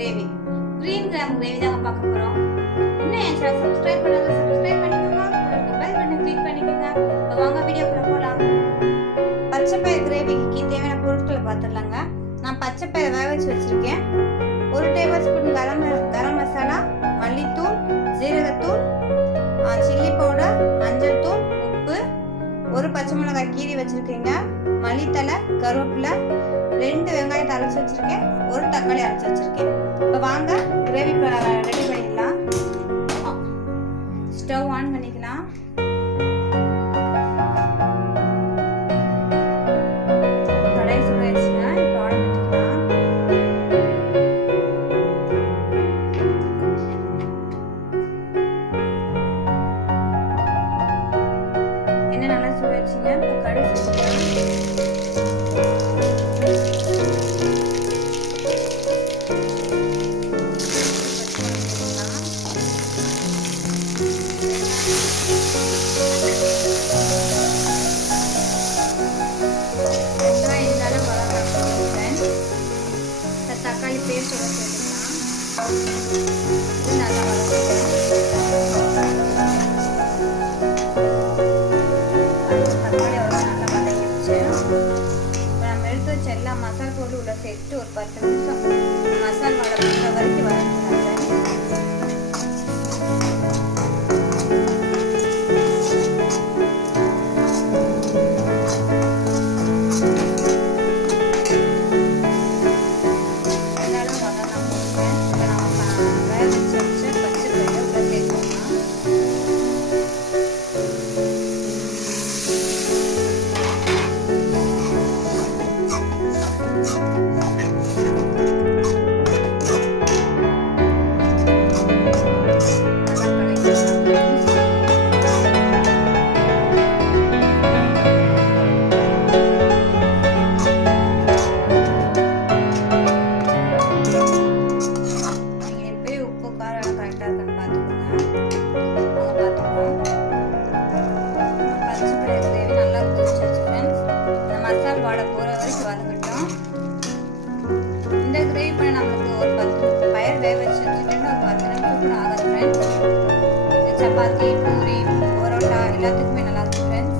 Gravy, green gram gravy தாங்க பார்க்க போறோம். இன்னும் என் சேனல் சப்ஸ்கிரைப் பண்ணாத சப்ஸ்கிரைப் பண்ணிக்கோங்க, பெல் பட்டனை கிளிக் பண்ணிக்கோங்க. இப்போ வாங்க வீடியோக்குள்ள போலாம். பச்சை பயிர் கிரேவிக்கு தேவையான பொருட்களை பார்த்துடலாங்க. நான் பச்சை பயிரை வேக வச்சு வச்சிருக்கேன். 1 டேபிள் ஸ்பூன் கரம் மசாலா, மல்லித்தூள், ஜீரகத்தூள், சில்லி பவுடர், மஞ்சள் தூள், உப்பு, 1 பச்சை மிளகாய் கீரி வச்சிருக்கேங்க, மல்லித்தலை, கருவேப்பிலை, 2 வெங்காயத்தை அரைச்சி வச்சிருக்கேன், 1 தக்காளி அரைச்சி வச்சிருக்கேன். இப்போ வாங்க கிரேவி ரெடி பண்ணிடலாம். ஸ்டவ் ஆன் பண்ணிக்கலாம். கடாய் சுடாயிடுச்சுங்க. இப்போ ஆன் பண்ணிக்கலாம். என்ன நல்லா சுடாயிடுச்சுங்க. இப்போ கடுகு சேர்த்துக்கலாம். தக்காளி பேஸ்டோட சேர்த்துக்கலாம். இது நல்லா தக்காளி நல்லா வதங்கிடுச்சு. இப்போ நம்ம எடுத்து வச்ச எல்லா மசாலா பொருள் உள்ள சேர்த்து ஒரு 10 நிமிஷம் மசாலா வதங்குற வரைக்கும் வதக்கினாங்க. மசாலா வாட போற வரைக்கும் வதங்கட்டும். இந்த கிரேவி பண்ண நம்மளுக்கு ஒரு 10 பயிர் வேக வச்சு வச்சுட்டோம்னா ஒரு 10 நிமிஷம் கூட ஆகாது ஃப்ரெண்ட்ஸ். சப்பாத்தி, பூரி, பரோட்டா எல்லாத்துக்குமே நல்லா இருக்கும் ஃப்ரெண்ட்ஸ்.